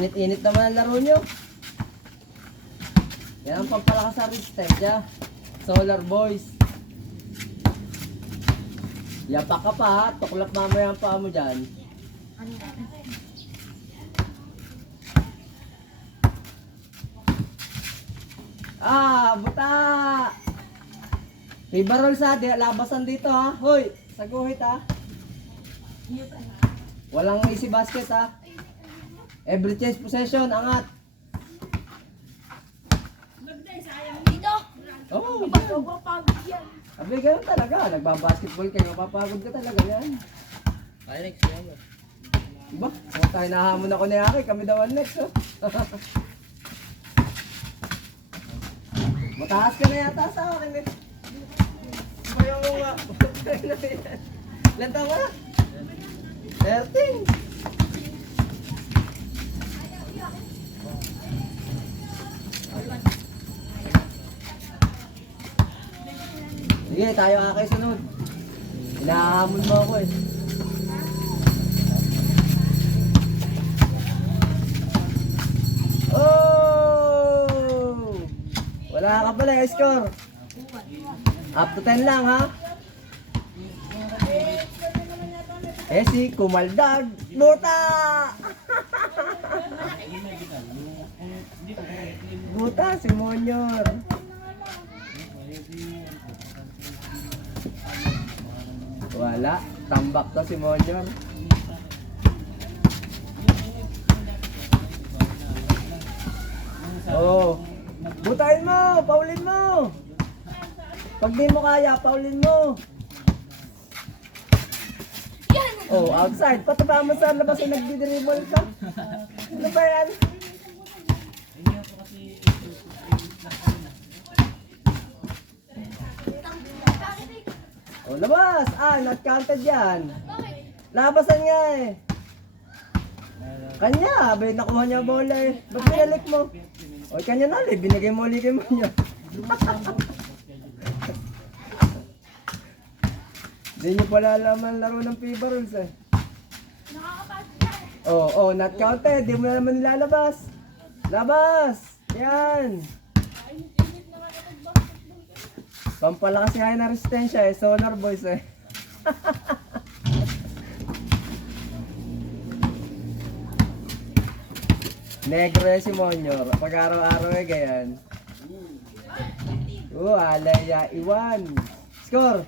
Init-init naman ang laro nyo. Yan ang pampalakas sa resistensya. Solar Boys. Yapak ka pa ha. Tuklap mamaya ang paa mo dyan. Buta! Ribarol sa labasan dito ha. Hoy, sa guhit ha. Walang easy basket ha. Every change possession, angat. Dito. Oh, Mapapagod yan. sabi ganun talaga. Nagbabasketball kayo, mapapagod ka talaga yan. Ay, next yan. Diba? Kung tayo nahamon ako ni Aki, kami daw ang next oh. Mataas ka na yata sa akin eh. Kaya mo nga. Ilan taon ka na? 13. Sige, tayo Aki sunod. Hinahamon mo ako eh. Oh! Wala ka pala yung score. Up to 10 lang ha. Si Kumaldag. Buta! Buta si Monyor. Wala. Tambak to si Monyor. Oh. Butain mo, paulin mo. Pag di mo kaya, paulin mo. Yan. Oh, outside. Pataba mo sa labas ay nagdi-dribble ka. Ano ba yan? Oh, labas. Not counted yan. Labasan nga eh. Kanya, bay nakuha niya bola eh. Ba't binalik mo? O, kanya na ulit, binigay mo ulit mo niya. Hindi niyo pala alam ang laro ng FIBA rules eh. Not counted. Di mo na naman nilalabas. Labas! Yan! Pampalakas nga yung resistensya eh. Solar Boys eh. Negro yan si Monyor. Pag araw-araw eh ganyan. Alaya Iwan. Score!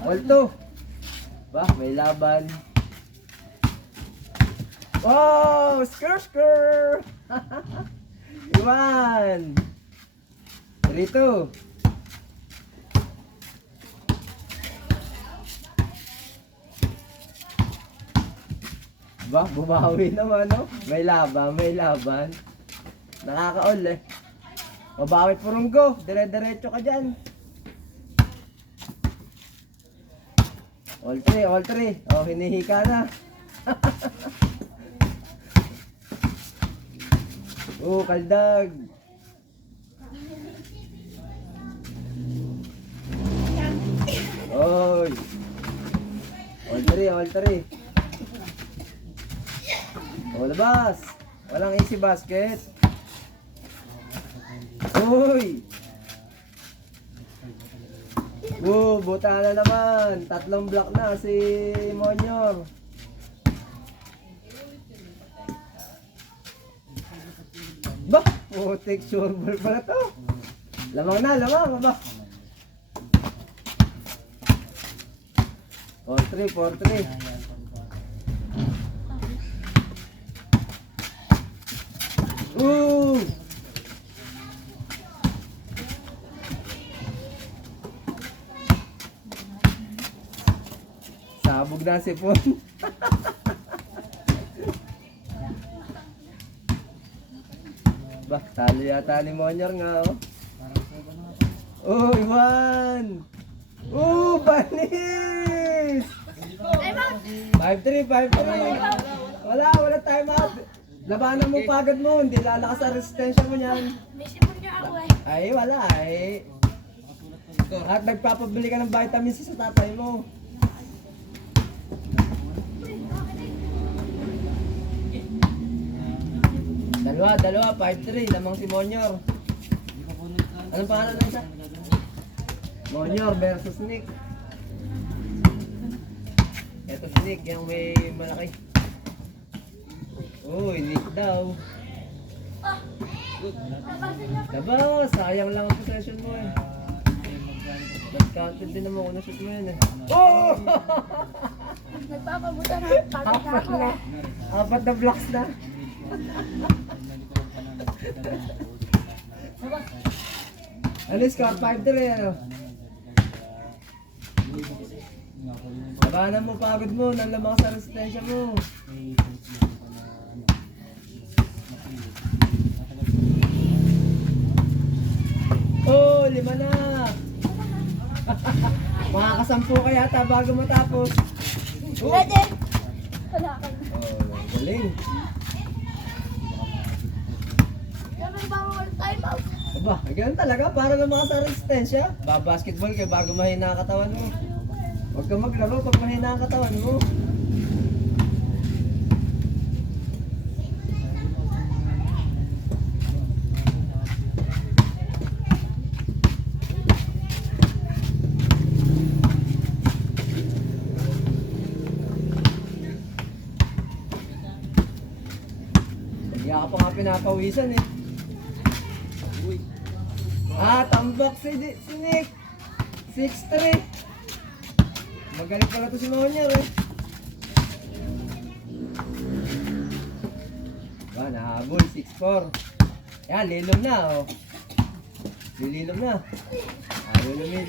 All 2. Bah, may laban. Wow! Score! Iwan! 3-2. Bah, bumawi naman no? May laban. Nakaka-all eh. Mabawi purunggo. Dire-diretso ka dyan. All 3. Oh, hinihika na. Kaldag. Oy. All 3. Labas. Walang easy basket. Uy. Buta na naman. 3 block na si Monyor. Bah, putik sure ball pala to. Lamang na. Ba. 4-3. Sabog na si Pon. Bah, talo yata ni Monyor nga oh. Iwan. Banis. 5-3. Wala time out. Labanan mo pagod mo, hindi lalakas ang resistensya mo niyan. May sipon niya ako eh. Ay, wala eh. At nagpapabili ka ng vitamin C sa tatay mo. Dalawa, 5-3, lamang si Monyor. Anong pangalan na isa? Monyor versus Nick. Ito si Nick, yung may malaki. Uy, Nick daw. Diba, sayang lang ang possession mo eh. Nag-counted din naman kung na-shoot mo yun eh. Oh! Nagpapabuta na. Pagod na ako eh. Apat na blocks na. Ano score? 5-3 ano? Labanan mo pagod mo, nang lamang sa resistensya mo. Oh, 5 na. Makakasampu ka yata bago matapos. Oh, Ready? Wala ka na. galing. Ganun ba ako time out? Aba, ganun talaga para lumakas sa resistensya. Basketball kayo bago mahina ang katawan mo. Huwag kang maglaro pag mahina ang katawan mo. Kaya ka pa nga pinapawisan eh. Tambak si Nick. 6-3. Magaling pala to si Monyor eh. Ba, nahabol. 6-4. Yan, lilom na oh. Lililom na. Lilom eh.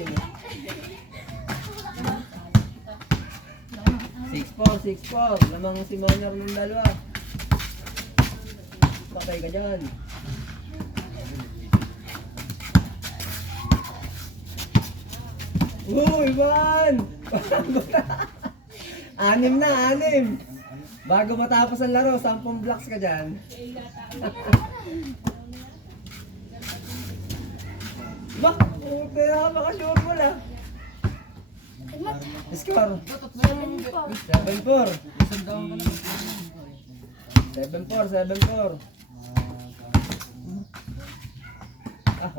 6-4. Lamang si Monyor ng dalawa. Patay ka dyan. Uy, man! 6 na. Bago matapos ang laro, 10 blocks ka dyan. Bak, kaya ka makasure mo lang. Score. 7-4. 7-4.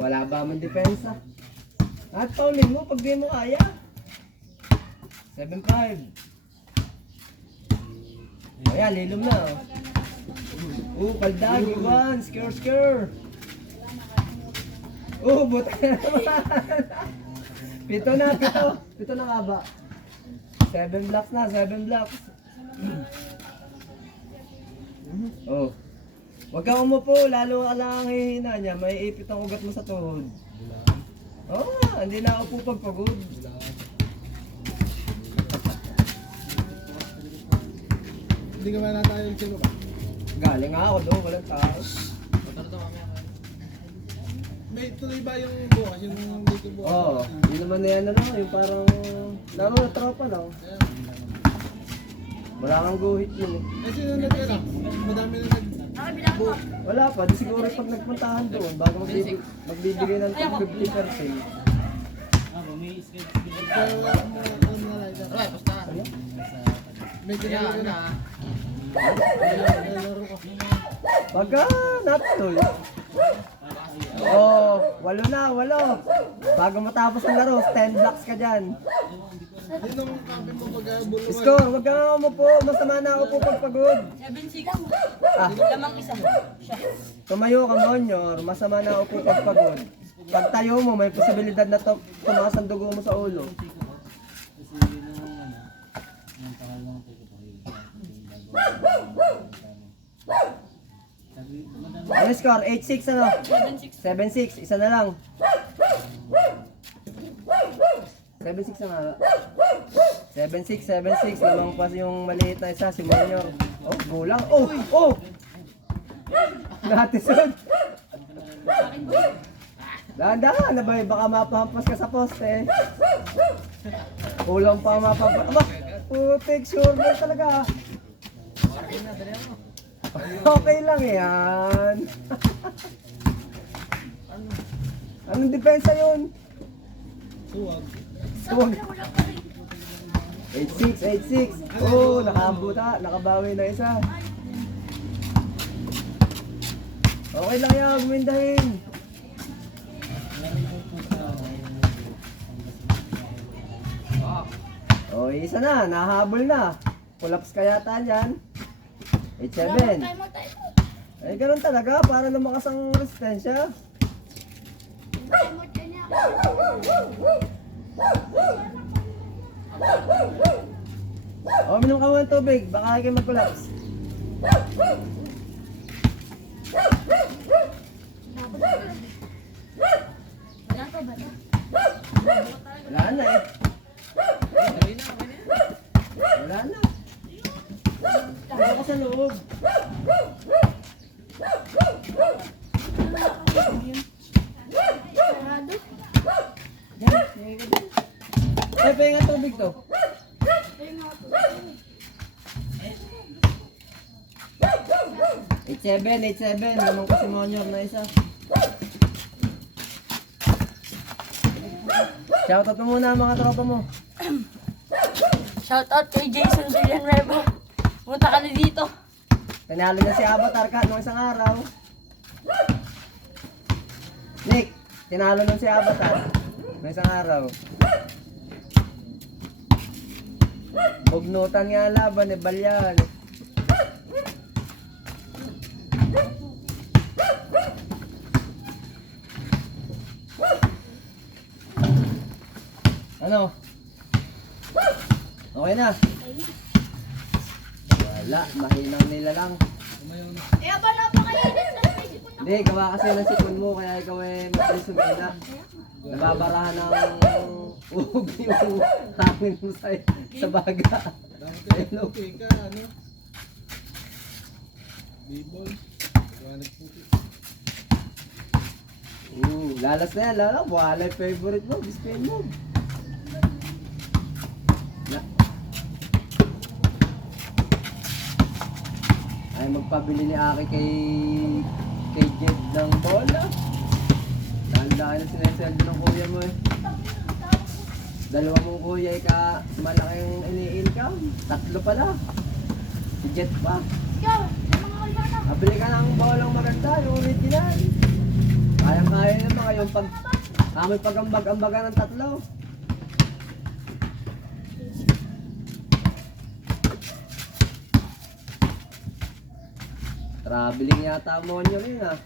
Wala ba mong depensa? At paunin mo pag di mo kaya. 7-5. Ayan, lilom na oh. Kaldag, iwan. Skr. Buta na naman. 7 na. 7 na nga ba? 7 blocks na, 7 blocks. Huwag kang umupo, lalo ka lang ang hihina niya. May ipit ang ugat mo sa tuhod. Hindi na ako po pagpagod. Hindi ka ba natayo yung sino ba? Galing nga ako doon, walang tao. May tuloy ba yung bukas? Yung dito bukas? Oo, yun naman na yan na lang, yung parang laro na tropa lang. Wala kang guhit yun eh. Sino natira? Madami na nag... Nakabilang ko. Wala pa, di siguro pag nagpuntahan doon, bago magbibigay ng 50%. Kaya wala mo na rider. Alright, basta. May tinalo ka na. Pagka natuloy. 8 na. Bago matapos ang laro, 10 blocks ka dyan. Yun ang kape mo pag-bulungan. Score, wag kang umupo, masama na ako po pagpagod. 7-6. Lamang isa. Siya. Tumayo ka, Monyor, masama na ako po pagpagod. Pag tayo mo, may posibilidad na tumakas ang dugo mo sa ulo. Ano score? 8-6 ano? 7-6, isa na lang. 7-6 na nga. 7-6. Lamang pa yung maliit na isa, si Monyor. Gulang. Natisod. Dahan-dahan na ba? Baka mapahampas ka sa poste. Kulang pa mapahampas. Putik, sure na talaga. Okay lang yan. Anong depensa yun? Tuwag. Tuwag. 86, 86. Oh, nakabuta. Nakabawi na isa. Okay lang yan, gumindahin. Oh, isa na. Nahabol na. Collapse kaya yata yan. 87. Time out tayo. Eh, ganun talaga. Para lumakas ang resistensya. Time out yan yan. Oh, minum ka muna ng tubig. Baka kayo mag-collapse. Wala pa ba? Wala na eh. Okay na, okay na. Wala na. Wala ka sa loob. Sarado. Yan, hingin ka dyan. Eh, pahinga tubig to. Ayun nga po. 87, naman kasi monyor na isa. Shoutout mo muna mga tropa mo. Shoutout kay Jason Villanueva. Punta ka na dito. Tinalo na si Avatar ka nung isang araw. Nick, tinalo nun si Avatar nung isang araw. Bugnutan nga laban eh, balyan. Ano? Okay na. Wala, mahinang nila lang. Eh, aba napakainis na may sipon na. Hindi, gawa kasi ng sipon mo, kaya ikaw eh magpresumina. Nababarahan ng uhog yung hangin mo sa baga. Dapat yung puti ka, ano? B-ball. Iwanag puti. Lalas na yan, lala. Wala yung favorite mo, spin mo. Ay, magpabili ni Aki kay Jed ng bola. Dahil na sinesweldo ng kuya mo eh. Dalawa mong kuya ay malaking ini-income. 3 pala. Si Jet pa. Ikaw, yung mga kalmana. Nabili ka ng bolang maganda, yung original. Kayang-kaya naman kayong amoy pag-ambag-ambagan ng 3. Traveling yata mo nyo rin ah.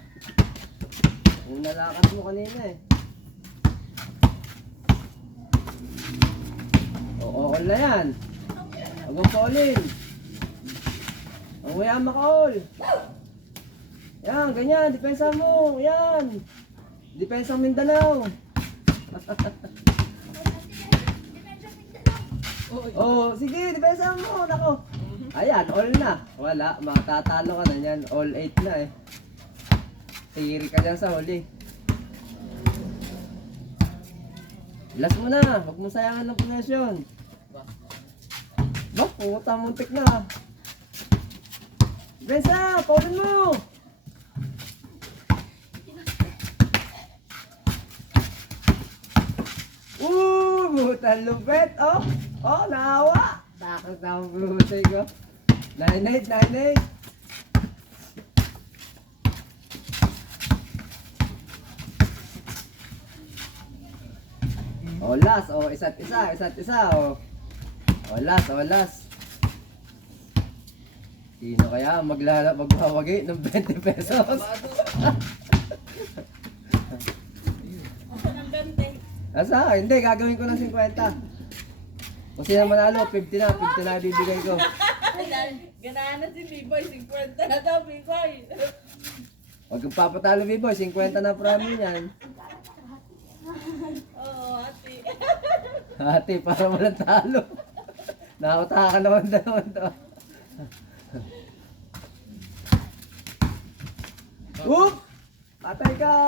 Yung nalakas mo kanina eh. Oo, all na yan. Huwag mong paulin. Ang waya makaol. Yan, ganyan. Depensa mo. Yan. Depensa Mindanao. Oh, sige, depensa mo. Nako. Ayan, all na. Wala, makatatalo ka na yan. All 8 na eh. Tiri ka dyan sa huli. Last mo na. Huwag mo sayangan ng possession. Ba, puta muntik na. Depensa, paulin mo. Butan lupet. Oh, oh, naawa. Takot na ang buhutay ko. 9-8, 9-8. Oh, last. Oh, isa't isa. Oh. Oh, last. Sino kaya magbawagi ng 20 pesos? Asa? Hindi, gagawin ko ng 50. Kung sino manalo, 50 na bibigay ko. Ganahan na si B-Boy, 50 na daw B-Boy. Huwag kang papatalo, B-Boy, 50 na promin yan. Oo, ate. Ate, para walang talo. Nakakatakan naman to. Oop! Patay ka!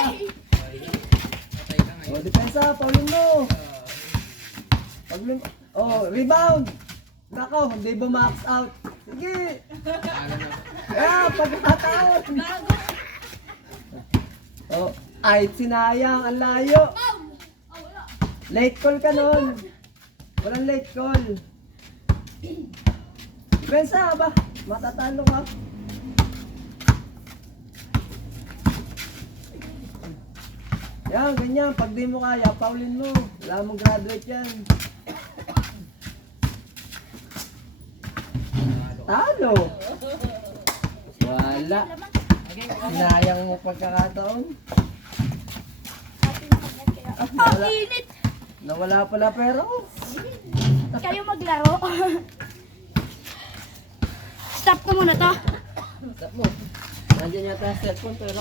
Patay ka ngayon. O, depensa, paulin mo! Oh, rebound! Nako, hindi ba max out? Sige! Alam na. Pagkataon. Oh, ay, sinayang, ang layo. Late call ka nun. Walang late call. Pensa ba? Matatalo ka. Yan, ganyan. Pag di mo kaya, paulin mo. Wala mong graduate yan. Talo. Wala. Sinayang mo pagkakataon. Ang init! Nawala pala pera ko. Kayo maglaro. Stop ko muna to. Stop mo. Nandiyan yata ang cellphone pero